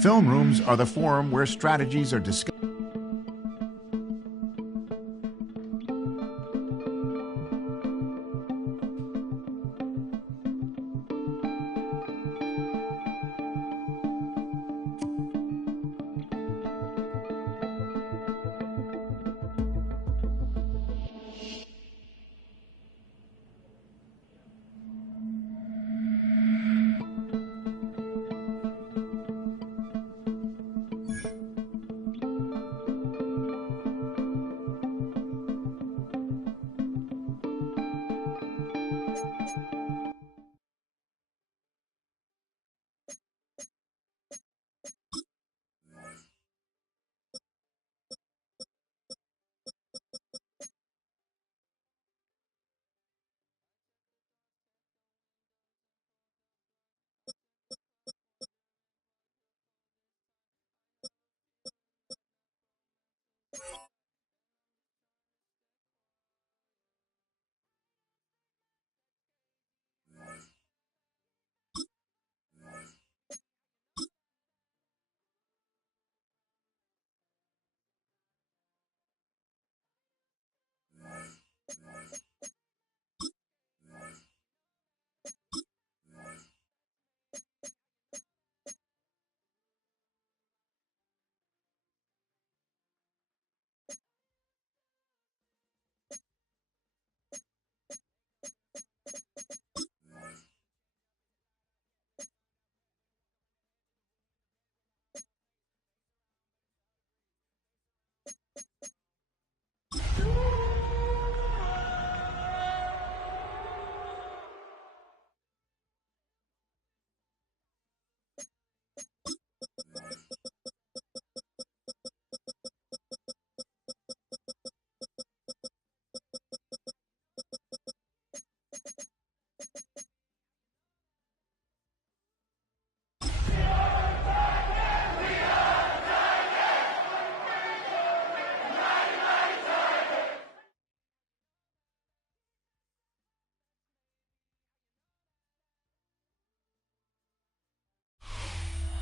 Film rooms are the forum where strategies are discussed.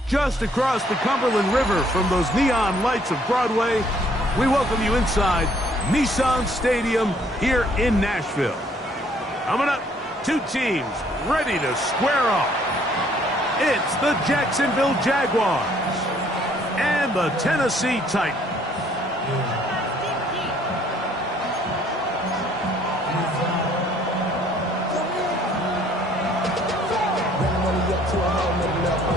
Just across the Cumberland River from those neon lights of Broadway, we welcome you inside Nissan Stadium here in Nashville. Coming up, two teams ready to square off. It's the Jacksonville Jaguars and the Tennessee Titans.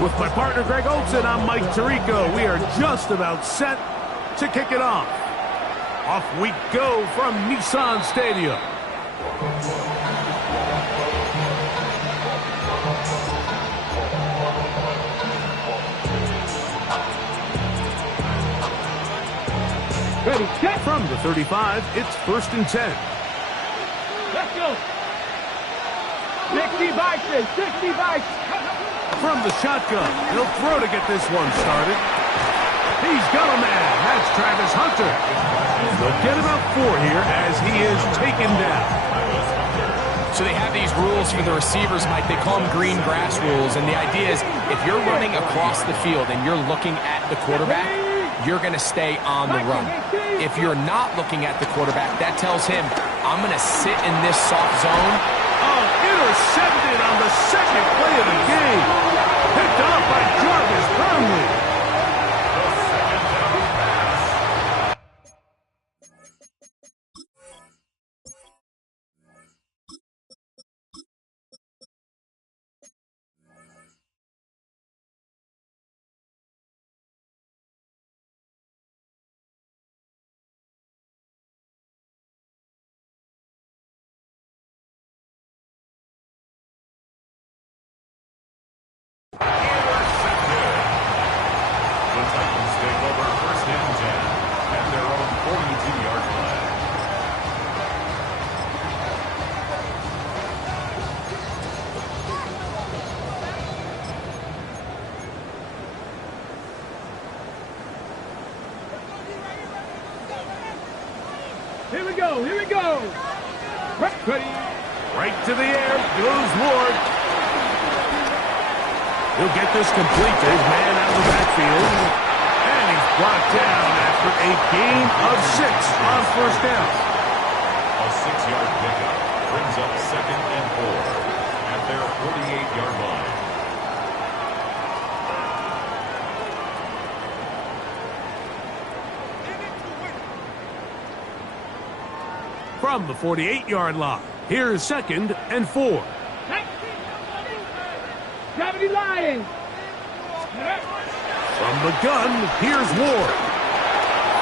With my partner Greg Olson, I'm Mike Tirico. We are just about set to kick it off. Off we go from Nissan Stadium. Ready, get from the 35, it's 1st and 10. Let's go. 60 bikes, 60 bikes. From the shotgun, he'll throw to get this one started. He's got a man. That's Travis Hunter. They'll get about 4 here as he is taken down. So they have these rules for the receivers, Mike. They call them green grass rules. And the idea is if you're running across the field and you're looking at the quarterback, you're going to stay on the run. If you're not looking at the quarterback, that tells him, I'm going to sit in this soft zone. Oh, intercepted on the second play of the game. Picked up by Jarvis Burnley. Here we go. Here we go. Ready. Right to the air goes Ward. He'll get this complete to his man out of the backfield. And he's brought down after a gain of 6 on first down. A 6-yard pickup brings up 2nd and 4 at their 48-yard line. From the 48-yard line, here's 2nd and 4. 70 Lions. From the gun, here's Ward.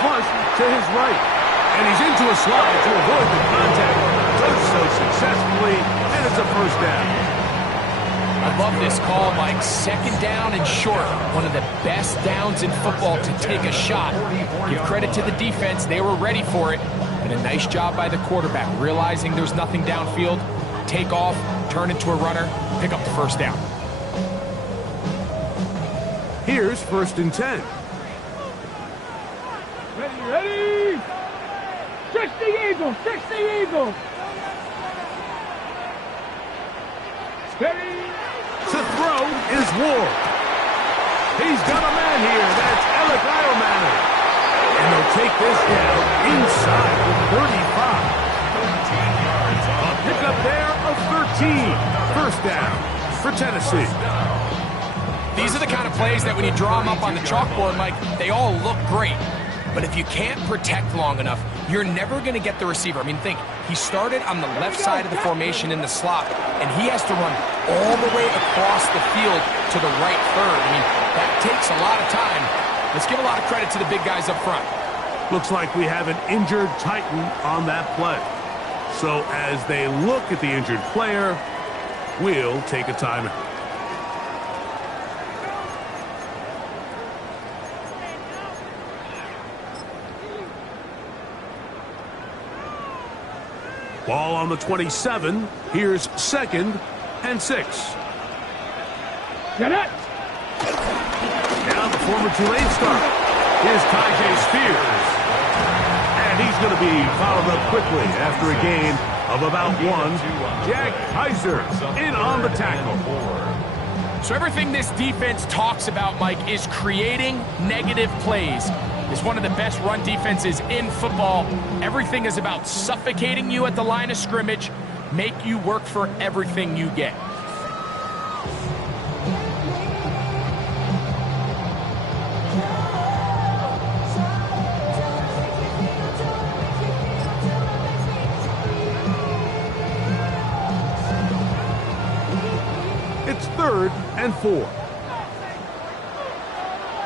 Flush to his right. And he's into a slide to avoid the contact. Does so successfully, and it's a first down. I love this call, Mike. 2nd down and short. One of the best downs in football to take a shot. Give credit to the defense. They were ready for it. And a nice job by the quarterback, realizing there's nothing downfield. Take off, turn into a runner, pick up the first down. Here's 1st and 10. Ready. 60 Eagles. 60 Eagles. Steady. To throw is Ward. He's got a man here. That's Alec Idleman. And they'll take this down inside the 35. A pickup there of 13. First down for Tennessee. These are the kind of plays that when you draw them up on the chalkboard, Mike, they all look great. But if you can't protect long enough, you're never going to get the receiver. I mean, think, he started on the left side of the formation in the slot, and he has to run all the way across the field to the right third. I mean, that takes a lot of time. Let's give a lot of credit to the big guys up front. Looks like we have an injured Titan on that play. So as they look at the injured player, we'll take a timeout. Ball on the 27. Here's 2nd and 6. Get it. Now the former Tulane star is Tyjae Spears. And he's going to be followed up quickly after a gain of about 1. Jack Kaiser in on the tackle. So everything this defense talks about, Mike, is creating negative plays. It's one of the best run defenses in football. Everything is about suffocating you at the line of scrimmage, make you work for everything you get. It's 3rd and 4.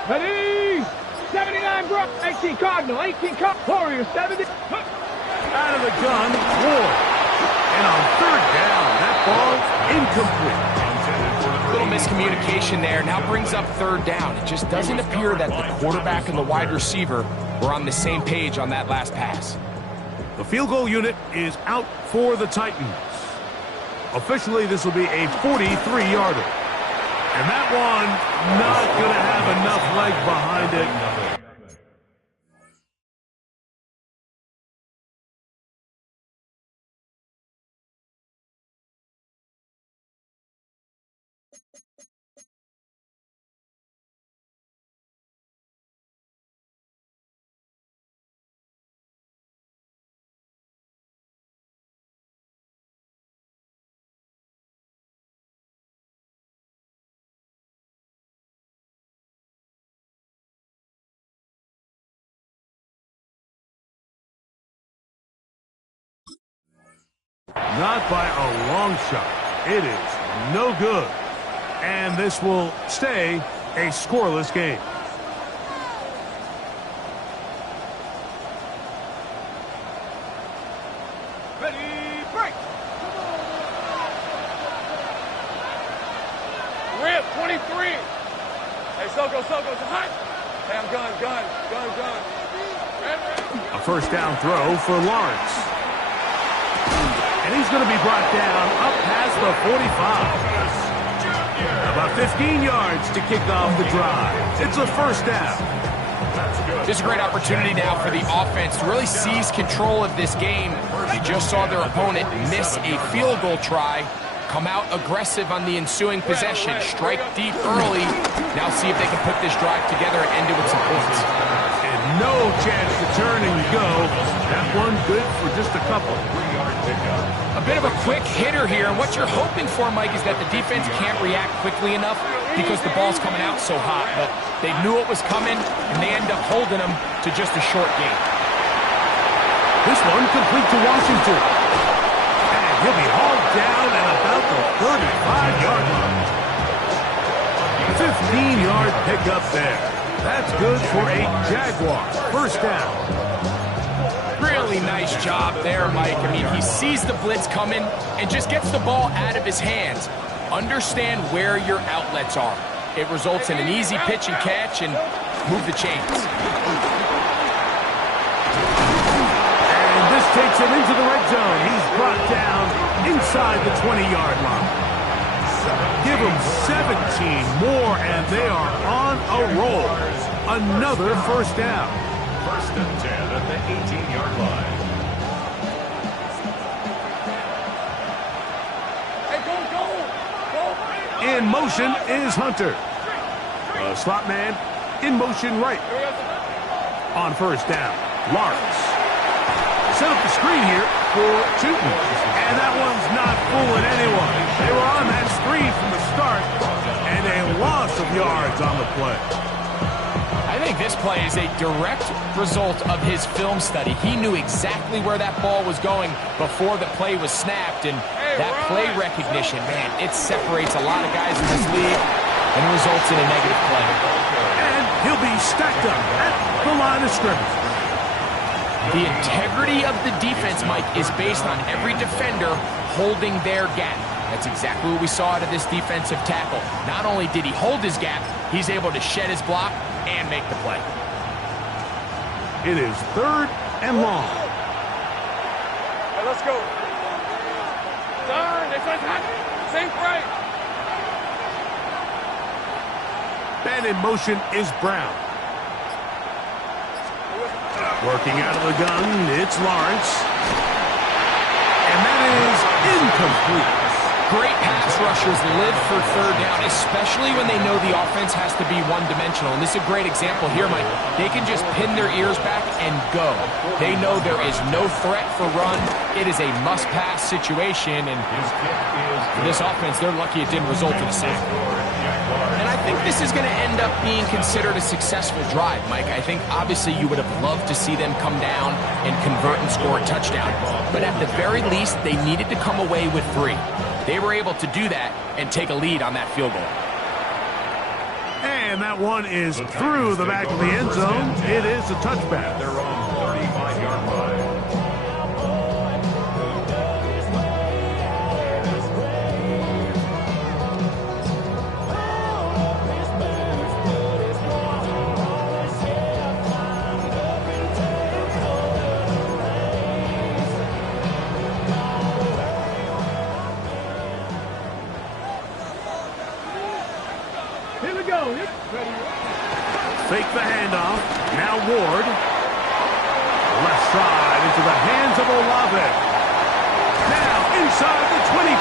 Ready. 79 Brook. 18 Cardinal. 18 Warriors. 70. Out of the gun, Ward. And on 3rd down, that ball's incomplete. Little miscommunication there. Now brings up 3rd down. It just doesn't appear that the quarterback and the wide receiver were on the same page on that last pass. The field goal unit is out for the Titans. Officially, this will be a 43-yarder. And that one not going to have enough leg behind it. Not by a long shot. It is no good. And this will stay a scoreless game. Ready. Break. Rip. 23. Hey, Soko. Hot. Hey, I'm gun. A first down throw for Lawrence. And he's going to be brought down up past the 45. About 15 yards to kick off the drive. It's a first down. This is a great opportunity now for the offense to really seize control of this game. You just saw their opponent miss a field goal try, come out aggressive on the ensuing possession, strike deep early. Now see if they can put this drive together and end it with some points. And no chance to turn and go. That one good for just a couple. A bit of a quick hitter here, and what you're hoping for, Mike, is that the defense can't react quickly enough because the ball's coming out so hot. But they knew it was coming, and they end up holding them to just a short game. This one complete to Washington. And he'll be hauled down at about the 35-yard line. 15-yard pickup there. That's good for a Jaguar. First down. Really nice job there, Mike. I mean, he sees the blitz coming and just gets the ball out of his hands. Understand where your outlets are. It results in an easy pitch and catch and move the chains. And this takes him into the red zone. He's brought down inside the 20-yard line. Give them 17 more, and they are on a roll. Another first down. First and 10 at the 18-yard line. In motion is Hunter. Slot man in motion right. On first down, Lawrence. Set up the screen here for Tootin. And that one's not fooling anyone. They were on that screen from the start, and a loss of yards on the play. I think this play is a direct result of his film study. He knew exactly where that ball was going before the play was snapped, and that play recognition, man, it separates a lot of guys in this league and results in a negative play. And he'll be stacked up at the line of scrimmage. The integrity of the defense, Mike, is based on every defender holding their gap. That's exactly what we saw out of this defensive tackle. Not only did he hold his gap, he's able to shed his block and make the play. It is third and long. Hey, let's go. Turn. This one's hot. Sink right. And in motion is Brown. Working out of the gun, it's Lawrence. And that is incomplete. Great pass rushers live for third down, especially when they know the offense has to be one-dimensional. And this is a great example here, Mike. They can just pin their ears back and go. They know there is no threat for run. It is a must-pass situation, and for this offense, they're lucky it didn't result in a sack. And I think this is going to end up being considered a successful drive, Mike. I think obviously you would have loved to see them come down and convert and score a touchdown. But at the very least, they needed to come away with 3. They were able to do that and take a lead on that field goal. And that one is through the back of the end zone. It is a touchback. They're on 35-yard line. Fake the handoff. Now Ward. Left side into the hands of Olave. Now inside the 25.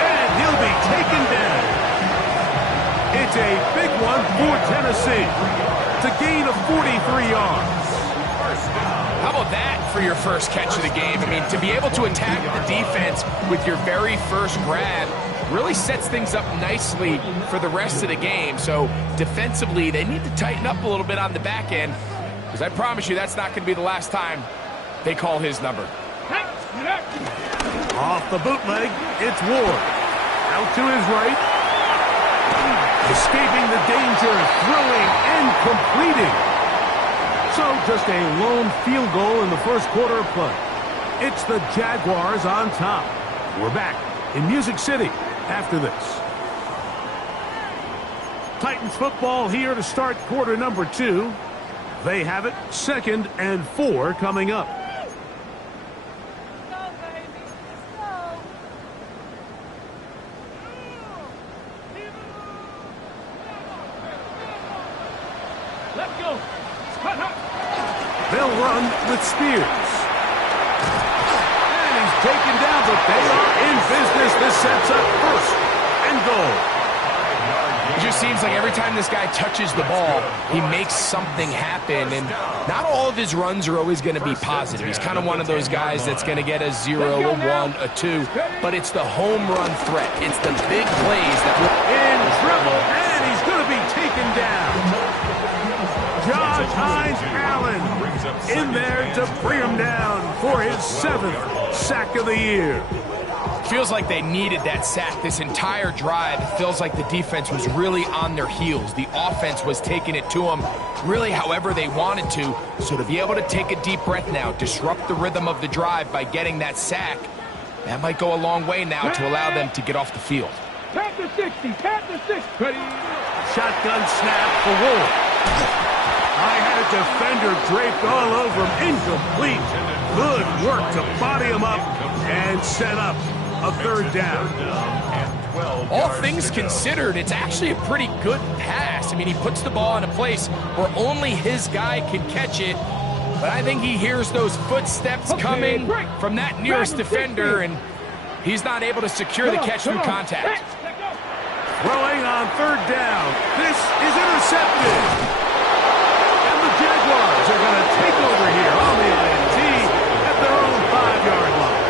And he'll be taken down. It's a big one for Tennessee. It's a gain of 43 yards. How about that for your first catch of the game? I mean, to be able to attack the defense with your very first grab really sets things up nicely for the rest of the game. So defensively, they need to tighten up a little bit on the back end, because I promise you that's not going to be the last time they call his number. Off the bootleg, it's Ward. Out to his right. Escaping the danger, throwing and completing. So just a lone field goal in the first quarter of play. It's the Jaguars on top. We're back in Music City after this. Titans football here to start quarter number 2. They have it 2nd and 4 coming up. Let's go. They'll run with Spears. And he's taken down, but they are in business. This sets up first and goal. It just seems like every time this guy touches the ball, he makes something happen, and not all of his runs are always going to be positive. He's kind of one of those guys that's going to get a 0, a 1, a 2, but it's the home run threat. It's the big plays that In trouble, and he's going to be taken down. Josh Hines Allen in there to bring him down for his 7th sack of the year. feels like they needed that sack this entire drive. It feels like the defense was really on their heels. The offense was taking it to them really however they wanted to. So to be able to take a deep breath now, disrupt the rhythm of the drive by getting that sack, that might go a long way now to allow them to get off the field. Pat the 60, pat the 60. Ready. Shotgun snap for Wolf. I had a defender draped all over him. Incomplete. Good work to body him up and set up a third down. All things considered, it's actually a pretty good pass. I mean, he puts the ball in a place where only his guy can catch it. But I think he hears those footsteps coming from that nearest defender, and he's not able to secure the catch through contact. Throwing on third down. This is intercepted. And the Jaguars are going to take over here on the INT at their own 5-yard line.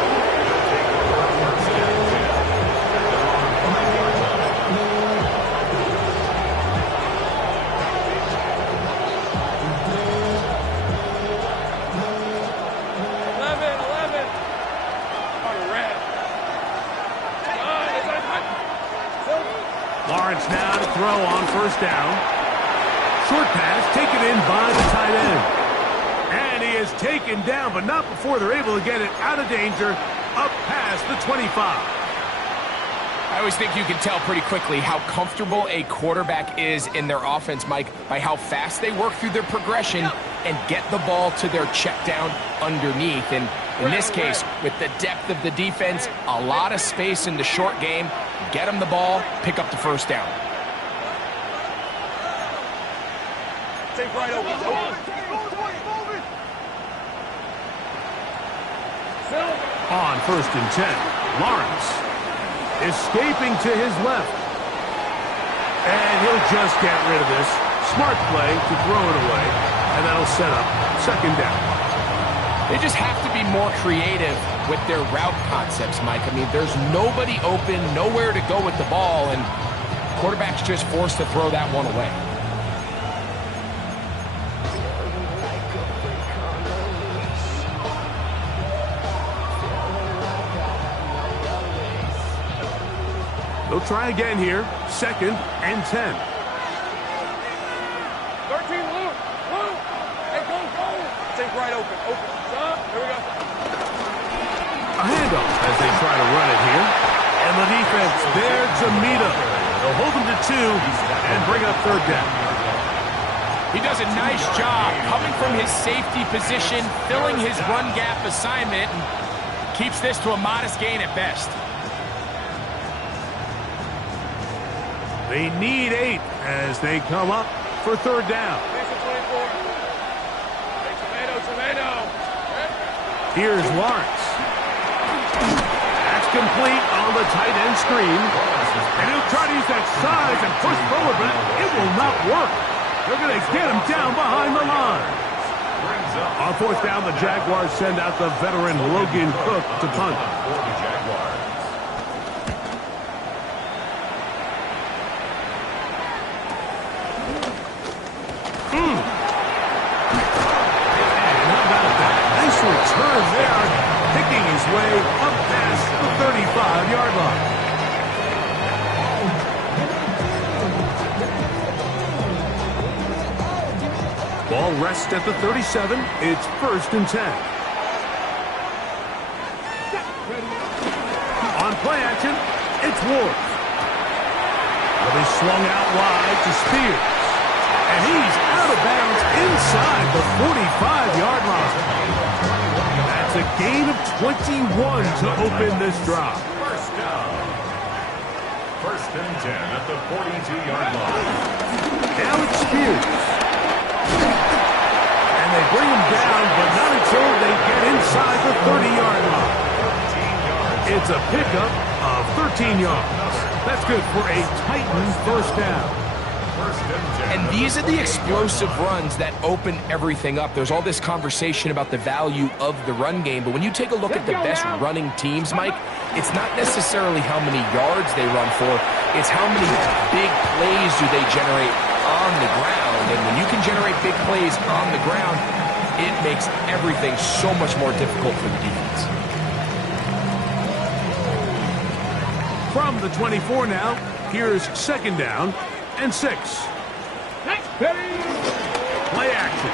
Lawrence now to throw on first down. Short pass taken in by the tight end. And he is taken down, but not before they're able to get it out of danger, up past the 25. I always think you can tell pretty quickly how comfortable a quarterback is in their offense, Mike, by how fast they work through their progression and get the ball to their check down underneath. And in this case, with the depth of the defense, a lot of space in the short game, get them the ball, pick up the first down. Take right over. On first and 10, Lawrence escaping to his left. And he'll just get rid of this. Smart play to throw it away. And that'll set up second down. They just have to be more creative with their route concepts, Mike. I mean, there's nobody open, nowhere to go with the ball, and quarterback's just forced to throw that one away. They'll try again here. Second and 10. 13, Luke. Hey, go. Take right open. Here we go. A handoff as they try to run it here. And the defense there to meet him. They'll hold him to 2 and bring up third down. He does a nice job coming from his safety position, filling his run gap assignment, and keeps this to a modest gain at best. They need 8 as they come up for third down. Tomato. Here's Lawrence. That's complete on the tight end screen. And he'll try to use that size and push forward, but it will not work. They're going to get him down behind the line. On fourth down, the Jaguars send out the veteran Logan Cook to punt. Return there, picking his way up past the 35-yard line. Ball rests at the 37. It's first and 10. On play action, it's Ward. Well, he swung out wide to Spears. And he's out of bounds inside the 45-yard line. That's a gain of 21 to open this drive. First down. First and 10 at the 42-yard line. Now it's Spears. 30-yard line. It's a pickup of 13 yards. That's good for a Titan first down. And these are the explosive runs that open everything up. There's all this conversation about the value of the run game, but when you take a look at the best running teams, Mike, it's not necessarily how many yards they run for, it's how many big plays do they generate on the ground. And when you can generate big plays on the ground, it makes everything so much more difficult for the defense. From the 24 now, here's second down and 6. Play action.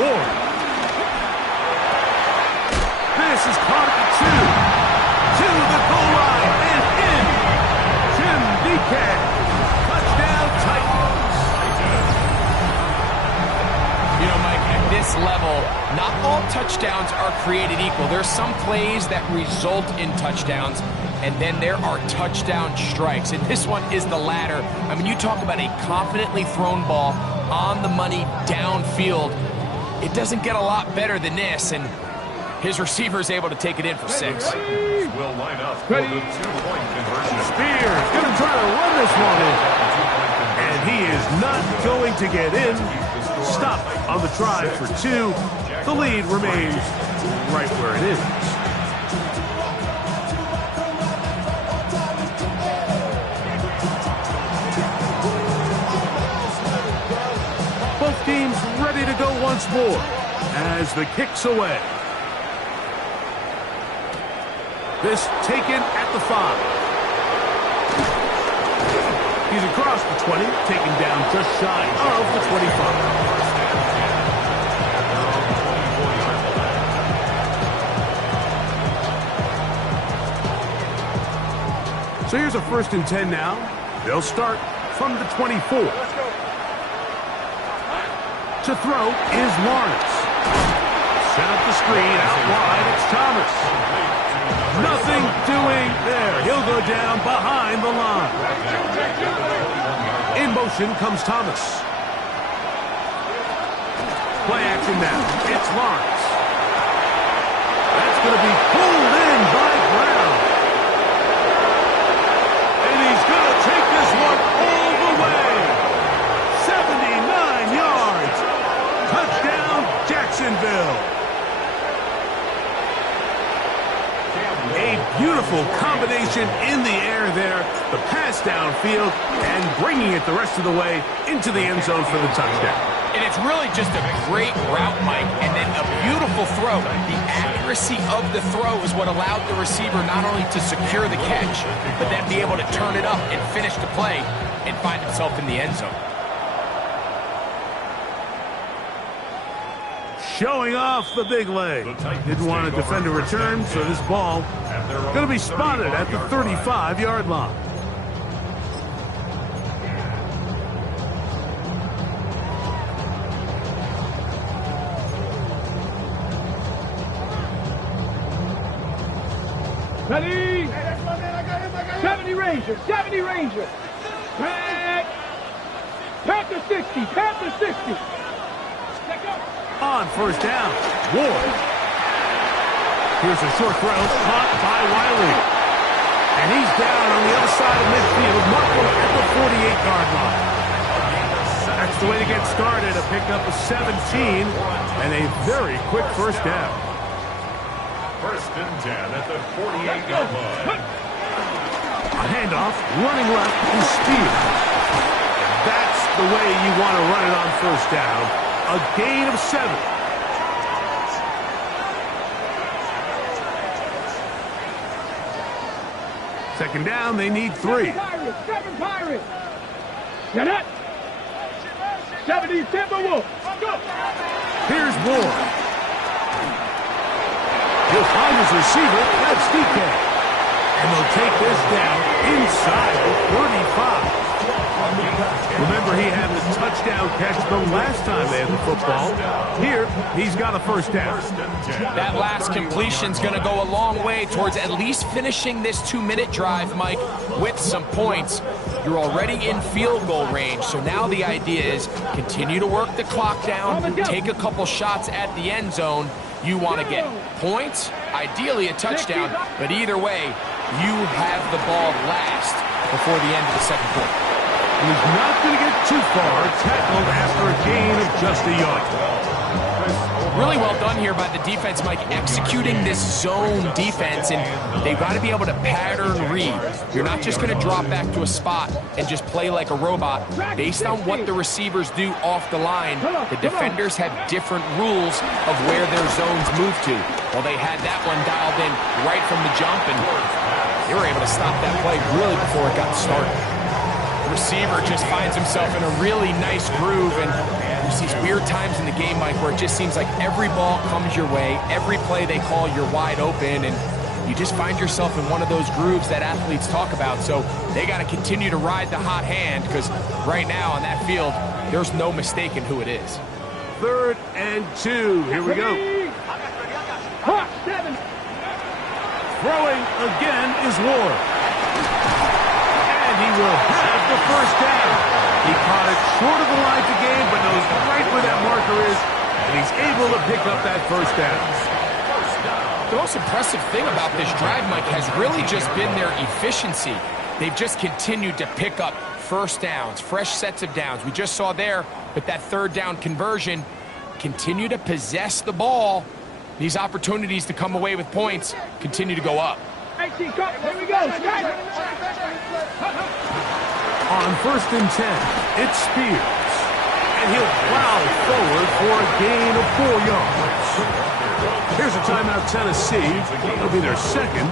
Ward. This is caught at the 2. To the goal line and in. Jim Deacon. Touchdown Titans. You know, Mike, at this level, not all touchdowns are created equal. There's some plays that result in touchdowns, and then there are touchdown strikes. And this one is the latter. I mean, you talk about a confidently thrown ball on the money downfield. It doesn't get a lot better than this, and his receiver is able to take it in for 6. Will line up for the 2-point conversion. Spears going to try to run this one in. And he is not going to get in. Stop on the try for 2. The lead remains right where it is. Both teams ready to go once more as the kick's away. This taken at the 5. He's across the 20, taken down just shy of the 25. So here's a 1st and 10 now. They'll start from the 24. To throw is Lawrence. Set up the screen out wide. It's Thomas. Nothing doing there. He'll go down behind the line. In motion comes Thomas. Play action now. It's Lawrence. That's going to be pulled in by Brown. And he's going to take this one all the way. 79 yards. Touchdown, Jacksonville. A beautiful combination in the air there. The pass downfield and bringing it the rest of the way into the end zone for the touchdown. And it's really just a great route, Mike, and then a beautiful throw. The accuracy of the throw is what allowed the receiver not only to secure the catch, but then be able to turn it up and finish the play and find himself in the end zone. Showing off the big leg. Didn't want to defend a return, so this ball going to be spotted at the 35-yard line. Ready? 70 Rangers, 70 Rangers. Panther 60, Panther 60. On 1st down, Ward. Here's a short throw, caught by Wiley. And he's down on the other side of midfield, Markham at the 48-yard line. That's the way to get started, a pickup of 17, and a very quick 1st down. 1st and 10 at the 48-yard line. A handoff, running left, and Spears. That's the way you want to run it on 1st down. A gain of 7. Second down, they need 3. 7 Pirates. Get it. 70 Timberwolves. Go. Here's Ward. He'll find his receiver. That's DK. And they'll take this down inside the 35. Remember, he had the touchdown catch the last time they had the football. Here, he's got a first down. That last completion's going to go a long way towards at least finishing this 2-minute drive, Mike, with some points. You're already in field goal range, so now the idea is continue to work the clock down, take a couple shots at the end zone. You want to get points, ideally a touchdown, but either way, you have the ball last before the end of the second quarter. He's not going to get too far, tackled after a gain of just a yard. Really well done here by the defense, Mike, executing this zone defense, and they've got to be able to pattern read. You're not just going to drop back to a spot and just play like a robot. Based on what the receivers do off the line, the defenders have different rules of where their zones move to. Well, they had that one dialed in right from the jump, and they were able to stop that play really before it got started. The receiver just finds himself in a really nice groove, and there's these weird times in the game, Mike, where it just seems like every ball comes your way, every play they call, you're wide open, and you just find yourself in one of those grooves that athletes talk about. So they got to continue to ride the hot hand, because right now on that field, there's no mistaking who it is. 3rd and 2. Here we go. Throwing again is Ward. And he will have the first down. He caught it short of the line to gain, but knows right where that marker is, and he's able to pick up that first down. The most impressive thing about this drive, Mike, has really just been their efficiency. They've just continued to pick up first downs, fresh sets of downs. We just saw there with that 3rd down conversion, continue to possess the ball. These opportunities to come away with points continue to go up. Here we go. On 1st and 10, it's Spears. And he'll plow forward for a gain of 4 yards. Here's a timeout, Tennessee. It'll be their second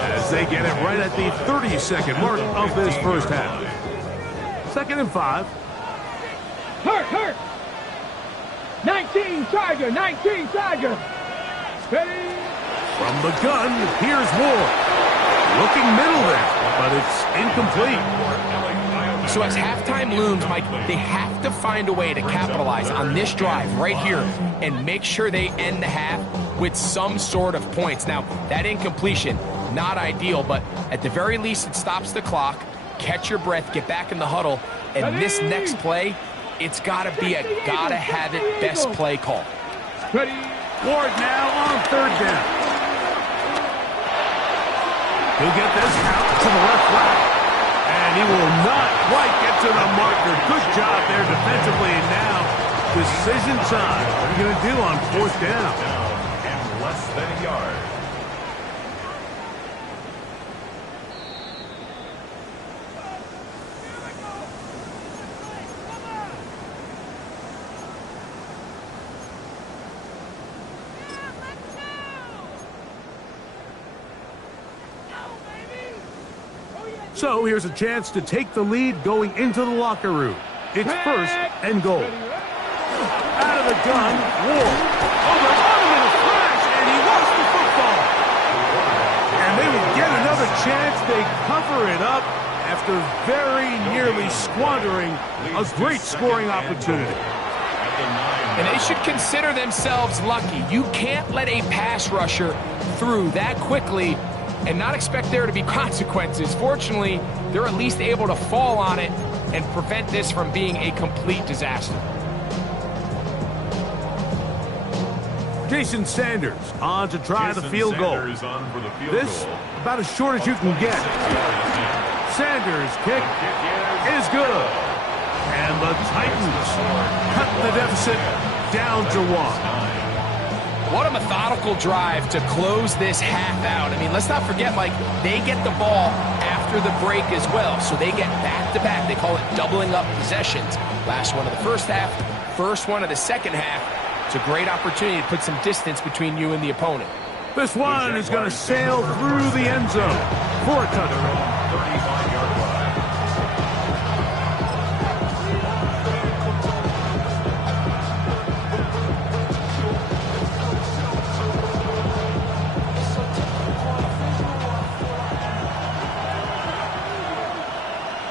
as they get it right at the 30-second mark of this first half. 2nd and 5. Hurt. 19 Tiger. Ready? From the gun, here's Ward. Looking middle there, but it's incomplete. So as halftime looms, Mike, they have to find a way to capitalize on this drive right here and make sure they end the half with some sort of points. Now, that incompletion, not ideal, but at the very least, it stops the clock. Catch your breath, get back in the huddle, and this next play, it's got to be a gotta-have-it best play call. Ready? Ward now on 3rd down. He'll get this out to the left flat. And he will not quite get to the marker. Good job there defensively. And now, decision time. What are you going to do on 4th down? And less than a yard. So here's a chance to take the lead going into the locker room. It's 1st and goal. Out of the gun, Ward. Over in a flash, and he lost the football. And they would get another chance. They cover it up after very nearly squandering a great scoring opportunity. And they should consider themselves lucky. You can't let a pass rusher through that quickly and not expect there to be consequences. Fortunately, they're at least able to fall on it and prevent this from being a complete disaster. Jason Sanders on to try the field goal. This about as short as you can get. Sanders' kick is good. And the Titans cut the deficit down to 1. What a methodical drive to close this half out. I mean, let's not forget, Mike, they get the ball after the break as well, so they get back-to-back. They call it doubling up possessions. Last one of the first half, first one of the second half. It's a great opportunity to put some distance between you and the opponent. This one is going to sail through the end zone for a touchdown. 35-yard line.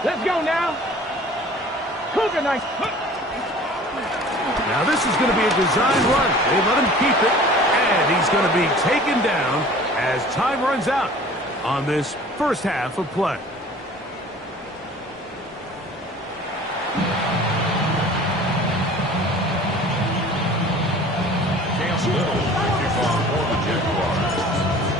Let's go now. this is going to be a design run. They let him keep it, and he's going to be taken down as time runs out on this first half of play.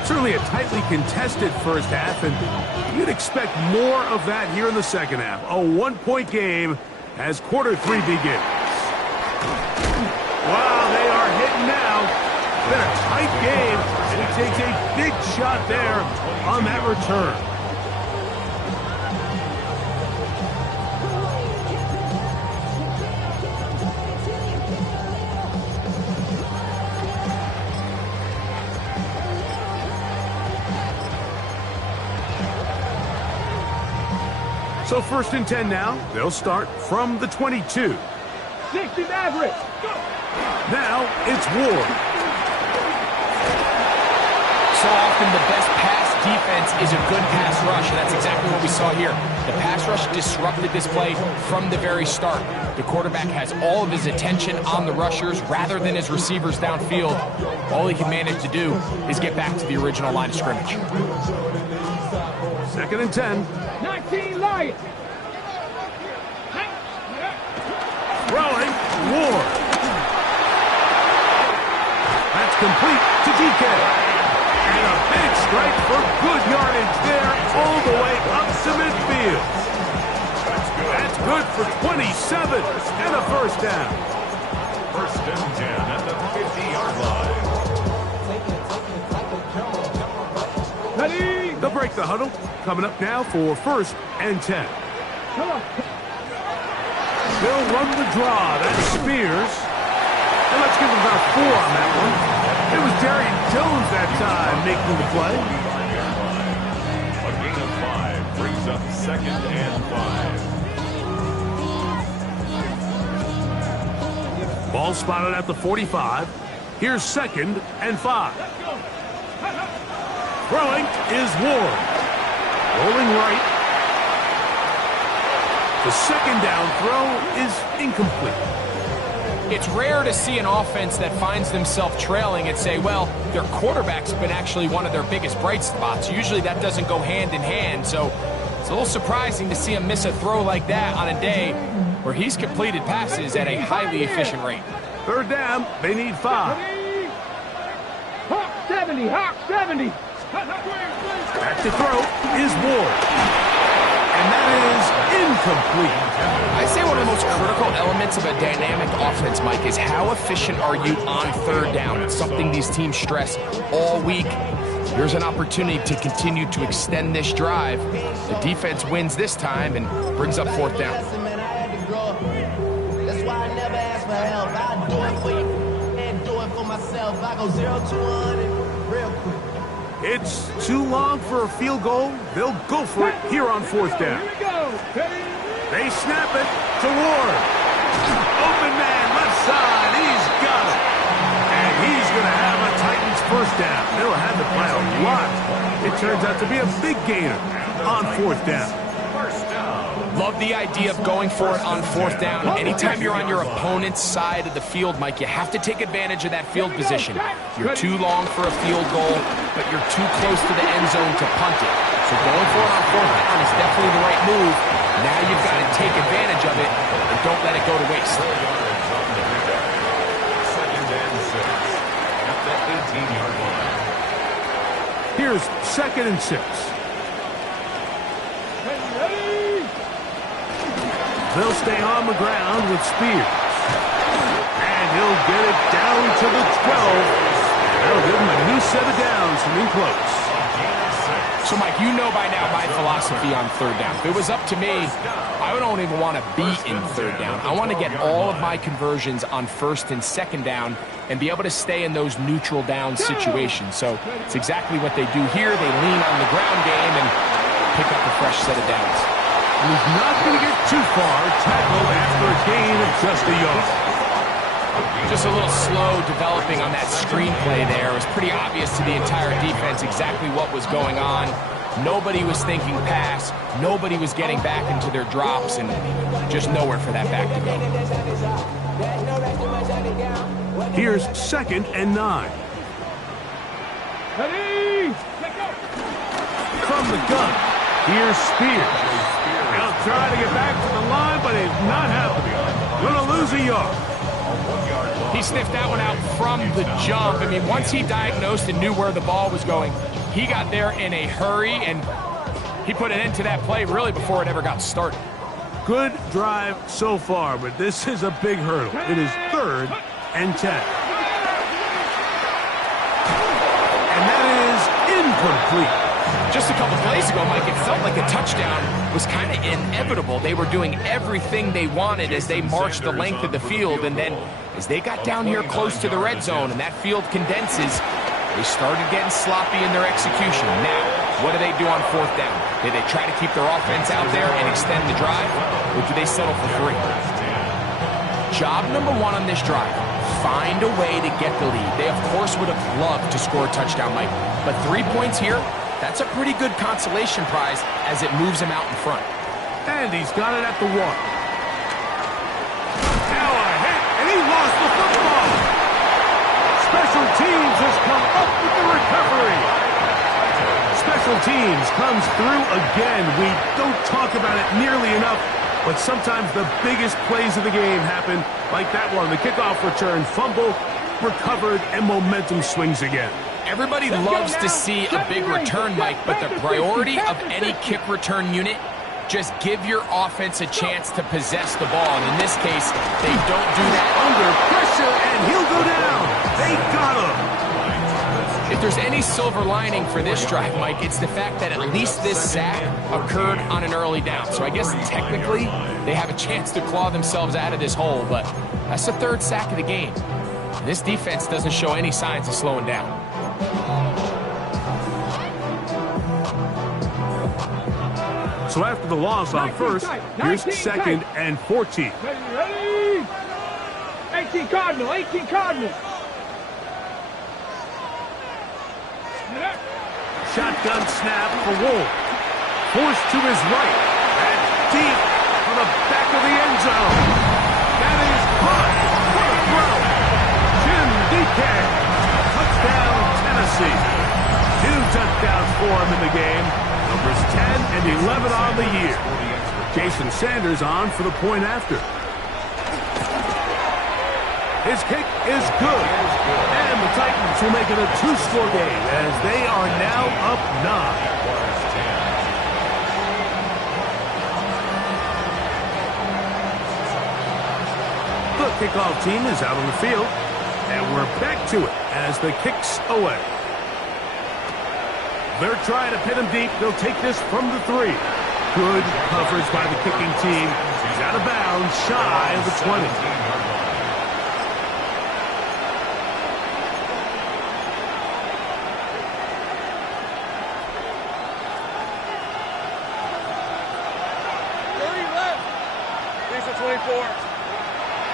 Certainly a tightly contested first half, and you'd expect more of that here in the second half. A one-point game as quarter 3 begins. Wow, they are hitting now. Been a tight game, and he takes a big shot there on that return. So 1st and 10 now. They'll start from the 22. 60 average. Now it's Ward. So often the best pass defense is a good pass rush, and that's exactly what we saw here. The pass rush disrupted this play from the very start. The quarterback has all of his attention on the rushers rather than his receivers downfield. All he can manage to do is get back to the original line of scrimmage. 2nd and 10. 19 Lions. Throwing, Ward. That's complete to DK. And a big strike for good yardage there all the way up to midfield. That's good for 27 and a first down. 1st and 10 at the 50-yard line. Ready. They'll break the huddle. Coming up now for 1st and 10. Come on. They'll run the draw. That's Spears. And let's give him about 4 on that one. It was Darian Jones that time making the play. A gain of 5 brings up 2nd and 5. Ball spotted at the 45. Here's 2nd and 5. Throwing is Ward. Rolling right. The 2nd down throw is incomplete. It's rare to see an offense that finds themselves trailing and say, well, their quarterback's been actually one of their biggest bright spots. Usually that doesn't go hand in hand, so it's a little surprising to see him miss a throw like that on a day where he's completed passes at a highly efficient rate. 3rd down, they need 5. Hawk 70, Hawk 70. Back to throw is Ward. And that is incomplete. I say one of the most critical elements of a dynamic offense, Mike, is how efficient are you on 3rd down? It's something these teams stress all week. Here's an opportunity to continue to extend this drive. The defense wins this time and brings up 4th down. That's why I never ask for help. I do it for you and do it for myself. I go 0 to 100 real quick. It's too long for a field goal. They'll go for it here on 4th down. Here we go. They snap it to Ward. Open man, left side. He's got it. And he's going to have a Titans first down. They'll have to play a lot. It turns out to be a big gainer on 4th down. Love the idea of going for it on 4th down. Anytime you're on your opponent's side of the field, Mike, you have to take advantage of that field position. You're too long for a field goal, but you're too close to the end zone to punt it. So going for it on 4th down is definitely the right move. Now you've got to take advantage of it and don't let it go to waste. 2nd and 6 at the 18-yard line. Here's 2nd and 6. They'll stay on the ground with Spears. And he'll get it down to the 12. That'll give him a new set of downs from in close. So, Mike, you know by now my philosophy on 3rd down. If it was up to me, I don't even want to be in 3rd down. I want to get all of my conversions on 1st and 2nd down and be able to stay in those neutral down situations. So it's exactly what they do here. They lean on the ground game and pick up a fresh set of downs. He's not going to get too far. Tackled after a gain of just a yard. Just a little slow developing on that screenplay there. It was pretty obvious to the entire defense exactly what was going on. Nobody was thinking pass. Nobody was getting back into their drops, and just nowhere for that back to go. Here's 2nd and 9. Ready? From the gun, here's Spears. Now trying to get back to the line, but it's not happening. Gonna lose a yard. He sniffed that one out from the jump. I mean, once he diagnosed and knew where the ball was going, he got there in a hurry, and he put an end to that play really before it ever got started. Good drive so far, but this is a big hurdle. It is 3rd and 10. And that is incomplete. Just a couple plays ago, Mike, it felt like a touchdown was kind of inevitable. They were doing everything they wanted as they marched the length of the field, and then as they got down here close to the red zone and that field condenses, they started getting sloppy in their execution. Now, what do they do on 4th down? Do they try to keep their offense out there and extend the drive, or do they settle for 3? Job number 1 on this drive, find a way to get the lead. They, of course, would have loved to score a touchdown, Mike, but 3 points here, that's a pretty good consolation prize as it moves him out in front. And he's got it at the 1. Now a hit, and he lost the football. Special teams has come up with the recovery. Special teams comes through again. We don't talk about it nearly enough, but sometimes the biggest plays of the game happen like that one. The kickoff return, fumble, recovered, and momentum swings again. Everybody loves to see a big return, Mike, but the priority of any kick return unit, just give your offense a chance to possess the ball. And in this case, they don't do that. Under pressure, and he'll go down. They got him. If there's any silver lining for this drive, Mike, it's the fact that at least this sack occurred on an early down. So I guess technically they have a chance to claw themselves out of this hole, but that's the 3rd sack of the game. And this defense doesn't show any signs of slowing down. So after the loss on 1st, here's 2nd and 14. Ready? 18 Cardinal, 18 Cardinal. Shotgun snap for Wolf. Forced to his right. And deep for the back of the end zone. That is caught for the throw. Jim DK. Touchdown, Tennessee. 2 touchdowns for him in the game. Numbers 10 and 11 on the year. Jason Sanders on for the point after. His kick is good. And the Titans will make it a 2-score game as they are now up 9. The kickoff team is out on the field. And we're back to it as the kick's away. They're trying to pin him deep. They'll take this from the 3. Good coverage by the kicking team. He's out of bounds, shy of the 20.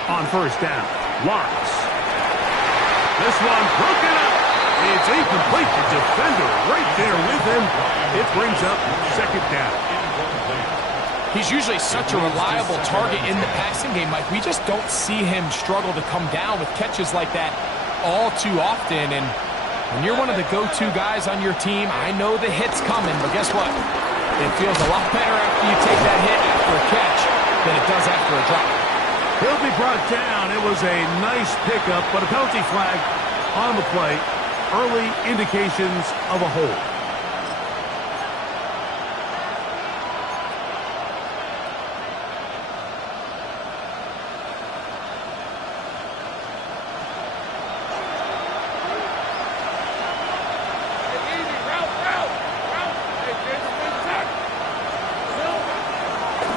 On 1st down, Lawrence. This one broken up. It's incomplete. The defender right there with him. It brings up 2nd down. He's usually such a reliable target in the passing game, Mike. We just don't see him struggle to come down with catches like that all too often. And when you're one of the go-to guys on your team, I know the hit's coming, but guess what? It feels a lot better after you take that hit after a catch than it does after a drop. He'll be brought down. It was a nice pickup, but a penalty flag on the play. Early indications of a hold.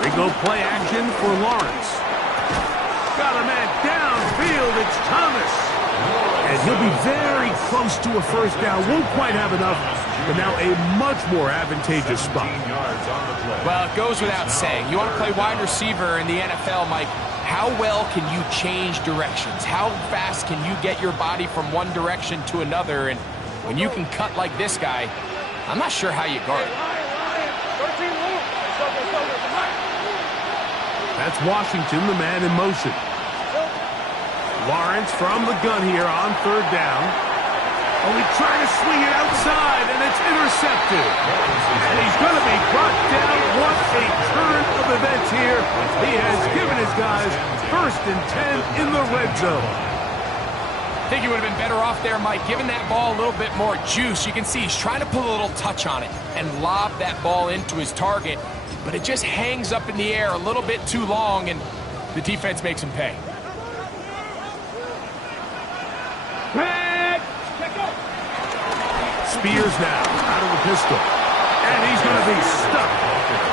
They go play action for Lawrence. Got a man downfield. It's Thomas. And he'll be very close to a 1st down. Won't quite have enough, but now a much more advantageous spot. Well, it goes without saying. You want to play wide receiver in the NFL, Mike, how well can you change directions? How fast can you get your body from one direction to another? And when you can cut like this guy, I'm not sure how you guard it. That's Washington, the man in motion. Lawrence from the gun here on third down. Oh, he tried to swing it outside, and it's intercepted. And he's going to be brought down. What a turn of events here. He has given his guys 1st and 10 in the red zone. I think he would have been better off there, Mike, giving that ball a little bit more juice. You can see he's trying to put a little touch on it and lob that ball into his target, but it just hangs up in the air a little bit too long, and the defense makes him pay. Spears now out of the pistol. And he's going to be stuck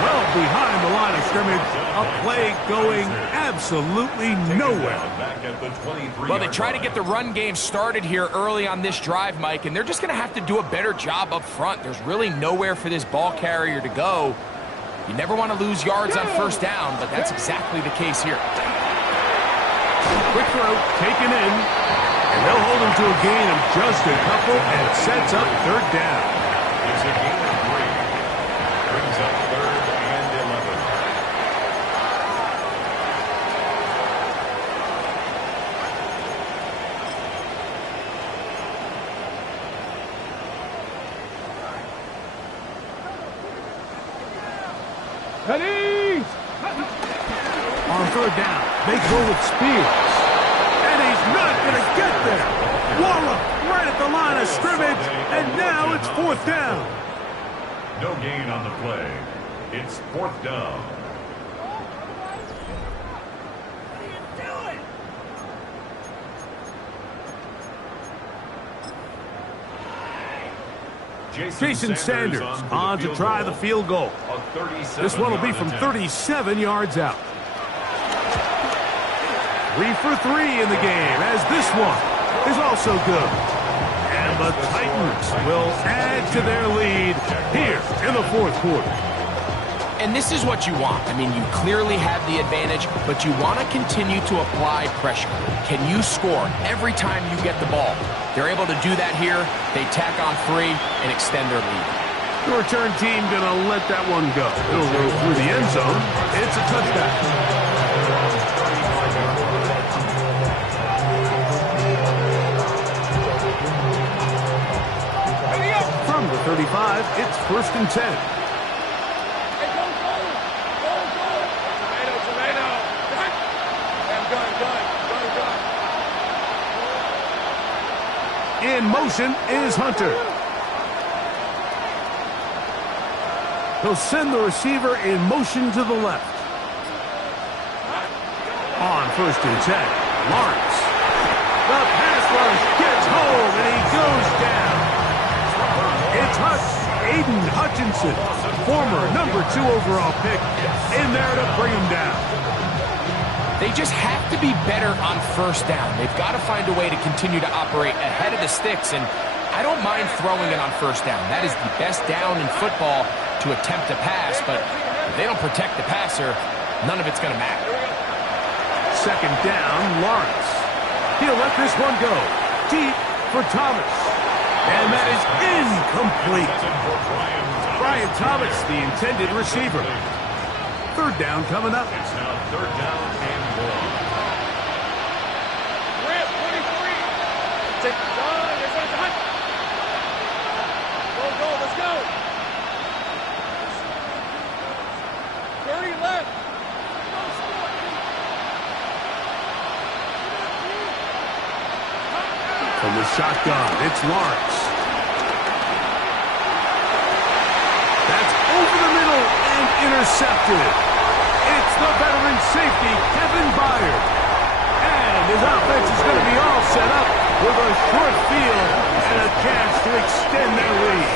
well behind the line of scrimmage. A play going absolutely nowhere. Well, they try to get the run game started here early on this drive, Mike, and they're just going to have to do a better job up front. There's really nowhere for this ball carrier to go. You never want to lose yards on first down, but that's exactly the case here. Quick throw taken in. And they'll hold him to a gain of just a couple, and it sets up third down. It's a gain of 3. Brings up 3rd and 11. On third down, they go with Spears. Not going to get there. Wallop right at the line of scrimmage, and now it's 4th down. No gain on the play. It's 4th down. Jason Sanders on to try the field goal. This one will be from 37 yards out. 3 for 3 in the game, as this one is also good. And the Titans will add to their lead here in the 4th quarter. And this is what you want. I mean, you clearly have the advantage, but you want to continue to apply pressure. Can you score every time you get the ball? They're able to do that here. They tack on 3 and extend their lead. The return team going to let that one go. It'll go through the end zone. It's a touchdown. From the 35, it's 1st and 10. Hey, go. Tomato. In motion is Hunter. He'll send the receiver in motion to the left. On 1st and 10, Lawrence. The pass rush gets home, and he goes down. It's Aiden Hutchinson, former number 2 overall pick, in there to bring him down. They just have to be better on first down. They've got to find a way to continue to operate ahead of the sticks, and I don't mind throwing it on first down. That is the best down in football to attempt a pass, but if they don't protect the passer, none of it's going to matter. 2nd down, Lawrence. He'll let this one go. Deep for Thomas. And that is incomplete. Brian Thomas, the intended receiver. 3rd down coming up. It's now 3rd down and 1. Rip, 23. Take John. There's one to Hunt. Go. Let's go. 30 left. From the shotgun, it's Lawrence. That's over the middle and intercepted. It's the veteran safety, Kevin Byard. And his offense is going to be all set up with a short field and a chance to extend their lead.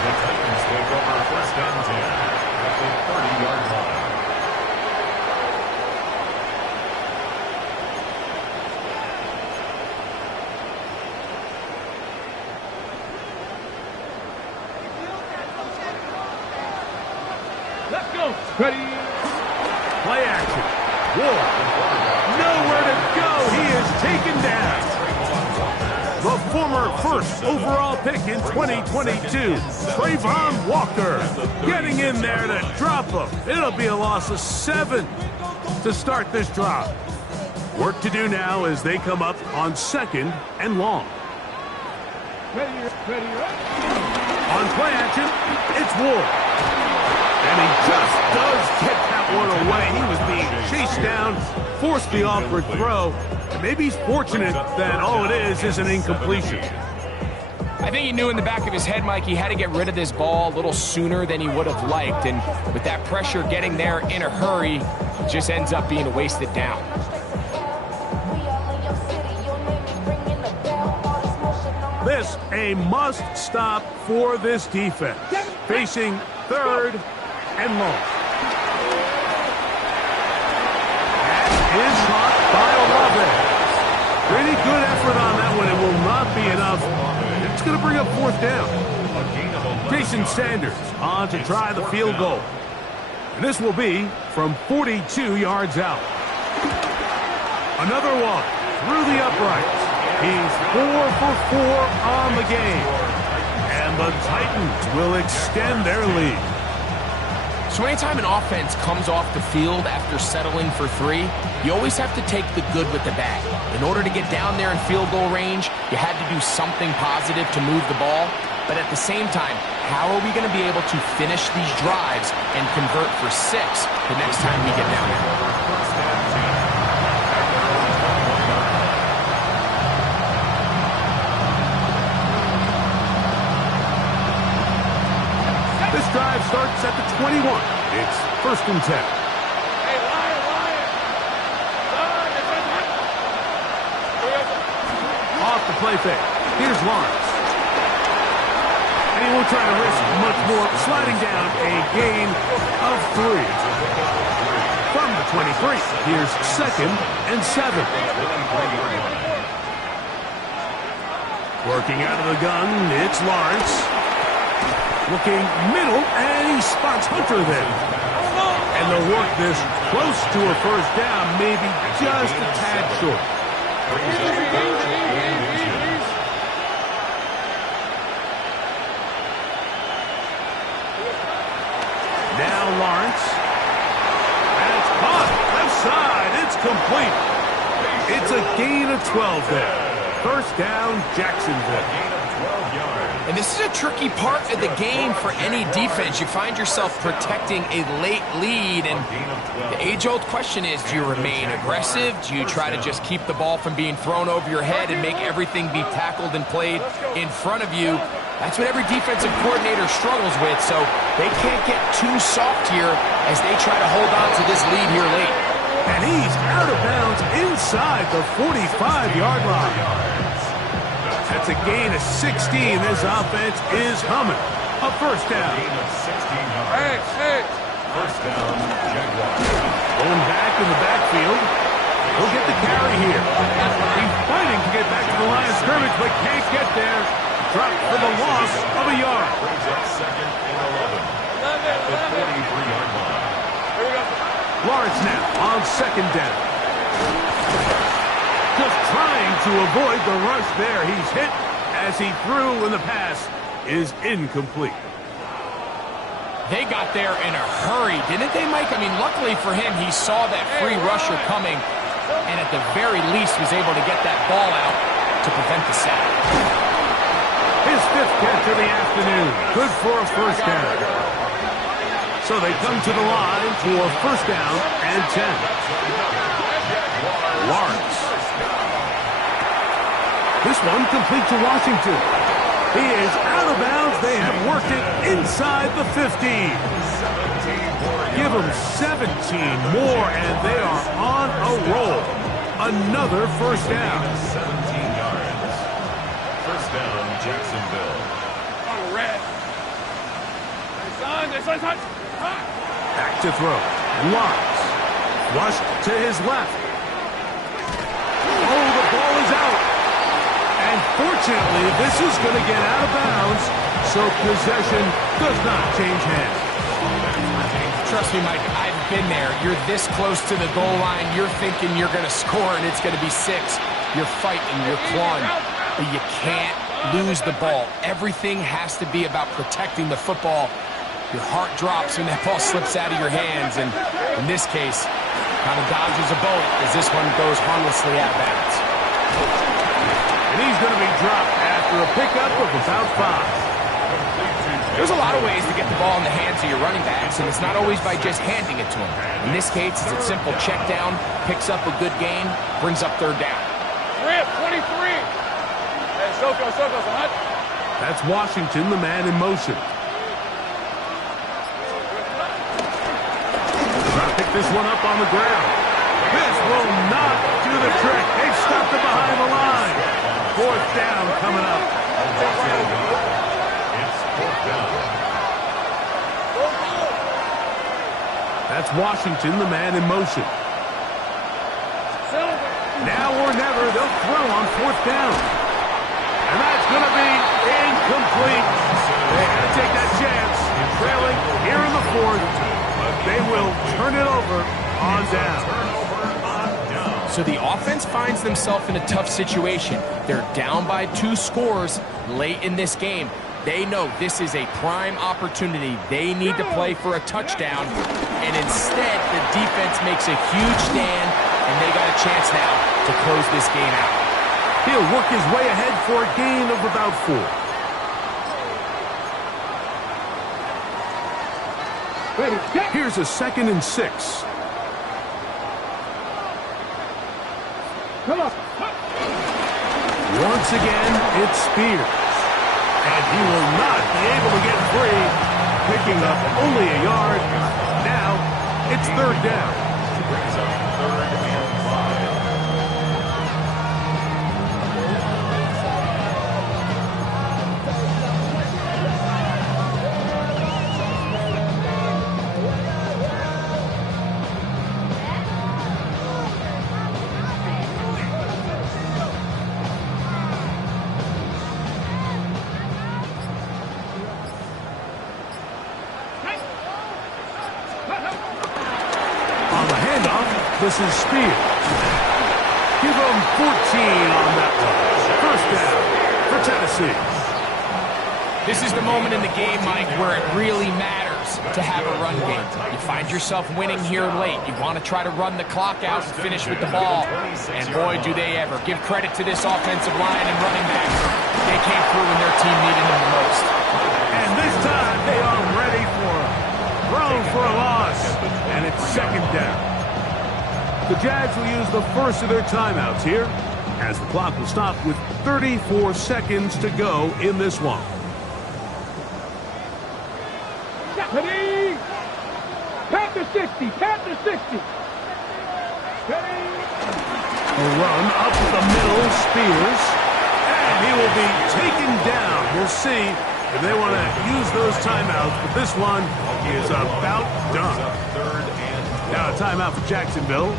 The Titans take over 1st and 10 at the 30-yard line. Let's go. Ready. Play action. Ward. Nowhere to go. He is taken down. The former 1st overall pick in 2022, Trayvon Walker, getting in there to drop him. It'll be a loss of 7 to start this drive. Work to do now as they come up on 2nd and long. On play action, it's Ward. And he just does get that one away. He was being chased down, forced the awkward throw. And maybe he's fortunate that all it is an incompletion. I think he knew in the back of his head, Mike, he had to get rid of this ball a little sooner than he would have liked. And with that pressure getting there in a hurry, it just ends up being a wasted down. This a must stop for this defense. Facing 3rd and long. That is caught by 11. Pretty good effort on that one. It will not be enough. It's going to bring up 4th down. Jason Sanders on to try the field goal. And this will be from 42 yards out. Another one through the uprights. He's 4 for 4 on the game. And the Titans will extend their lead. So anytime an offense comes off the field after settling for 3, you always have to take the good with the bad. In order to get down there in field goal range, you had to do something positive to move the ball. But at the same time, how are we going to be able to finish these drives and convert for 6 the next time we get down there? This drive starts at the 21. It's 1st and 10. Hey, Lion! Off the play fake. Here's Lawrence. And he won't try to risk much more, sliding down a gain of 3. From the 23, here's 2nd and 7. Working out of the gun, it's Lawrence. Looking middle, and he spots Hunter there. And they'll work this close to a 1st down, maybe just a tad short. Now Lawrence. And it's caught. Left side. It's complete. It's a gain of 12 there. 1st down, Jacksonville. And this is a tricky part of the game for any defense. You find yourself protecting a late lead, and the age-old question is, do you remain aggressive? Do you try to just keep the ball from being thrown over your head and make everything be tackled and played in front of you? That's what every defensive coordinator struggles with, so they can't get too soft here as they try to hold on to this lead here late. And he's out of bounds inside the 45-yard line. That's a gain of 16. This offense is humming. A 1st down. Hey, 1st down, Jaguars. Going back in the backfield. He'll get the carry here. He's fighting to get back to the line of scrimmage, but can't get there. Dropped for the loss of a yard. Brings up 2nd and 11 at the 43-yard line. Lawrence now on 2nd down. Just trying to avoid the rush there. He's hit as he threw, and the pass is incomplete. They got there in a hurry, didn't they, Mike? I mean, luckily for him, he saw that free rusher coming, and at the very least was able to get that ball out to prevent the sack. His 5th catch of the afternoon. Good for a 1st down. So they come to the line for 1st down and 10. Lawrence. This one complete to Washington. He is out of bounds. They have worked it inside the 15. Give them 17 more, and they are on a roll. Another 1st down. 17 yards. 1st down, Jacksonville. Oh, red. Back to throw. Lawrence. Rushed to his left. Oh, the ball is out. And fortunately, this is going to get out of bounds, so possession does not change hands. Trust me, Mike, I've been there. You're this close to the goal line. You're thinking you're going to score, and it's going to be 6. You're fighting, you're clawing, but you can't lose the ball. Everything has to be about protecting the football. Your heart drops when that ball slips out of your hands, and in this case, Kind of dodges a bullet as this one goes harmlessly out of bounds. And he's going to be dropped after a pickup of about 5. There's a lot of ways to get the ball in the hands of your running backs, and it's not always by just handing it to them. In this case, it's a simple check down, picks up a good gain, brings up 3rd down. Rip, 23. Hey, Soko, son. That's Washington, the man in motion. Trying to pick this one up on the ground. This will not do the trick. They've stopped it behind the line. 4th down coming up. That's Washington, the man in motion. Now or never, they'll throw on 4th down. And that's going to be incomplete. They had to take that chance. Trailing here in the 4th. They will turn it over on down. So the offense finds themselves in a tough situation. They're down by 2 scores late in this game. They know this is a prime opportunity. They need to play for a touchdown. And instead, the defense makes a huge stand, and they got a chance now to close this game out. He'll work his way ahead for a gain of about 4. Here's a 2nd and 6. Once again, it's Spears. And he will not be able to get free, picking up only a yard. Now, it's 3rd down. Brings up 3rd and 5. This is Spears. Give them 14 on that one. 1st down for Tennessee. This is the moment in the game, Mike, where it really matters to have a run game. You find yourself winning here late. You want to try to run the clock out and finish with the ball. And boy, do they ever. Give credit to this offensive line and running backs. They came through when their team needed them the most. And this time, they are ready for it. Thrown for a loss. And it's 2nd down. The Jags will use the first of their timeouts here, as the clock will stop with 34 seconds to go in this one. Ready? Panther 60, Panther 60. Ready? A run up the middle, Spears, and he will be taken down. We'll see if they want to use those timeouts, but this one is about done. Now a timeout for Jacksonville.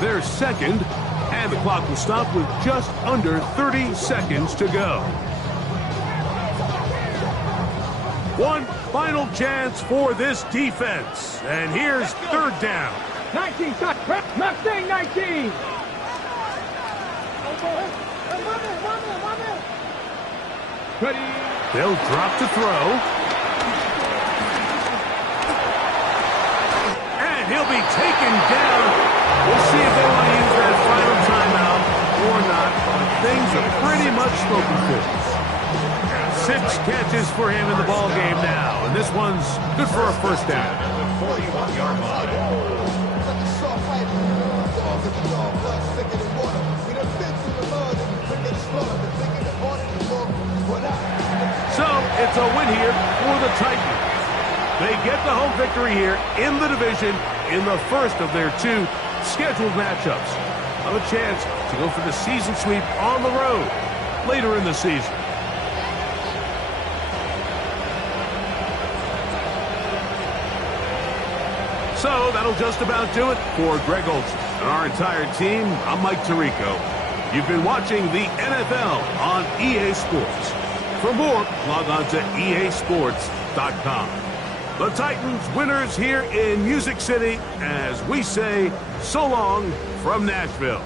They're 2nd, and the clock will stop with just under 30 seconds to go. One final chance for this defense, and here's 3rd down. 19, not saying 19. Ready? They'll drop to throw. And he'll be taken down. We'll see if they want to use that final timeout or not. But things are pretty much spoken for. 6 catches for him in the ball game now. And this one's good for a 1st down. 41-yard line. So it's a win here for the Titans. They get the home victory here in the division in the first of their 2 scheduled matchups. Have a chance to go for the season sweep on the road later in the season. So that'll just about do it for Greg Olson and our entire team. I'm Mike Tirico. You've been watching the NFL on EA Sports. For more, log on to easports.com. The Titans winners here in Music City as we say so long from Nashville.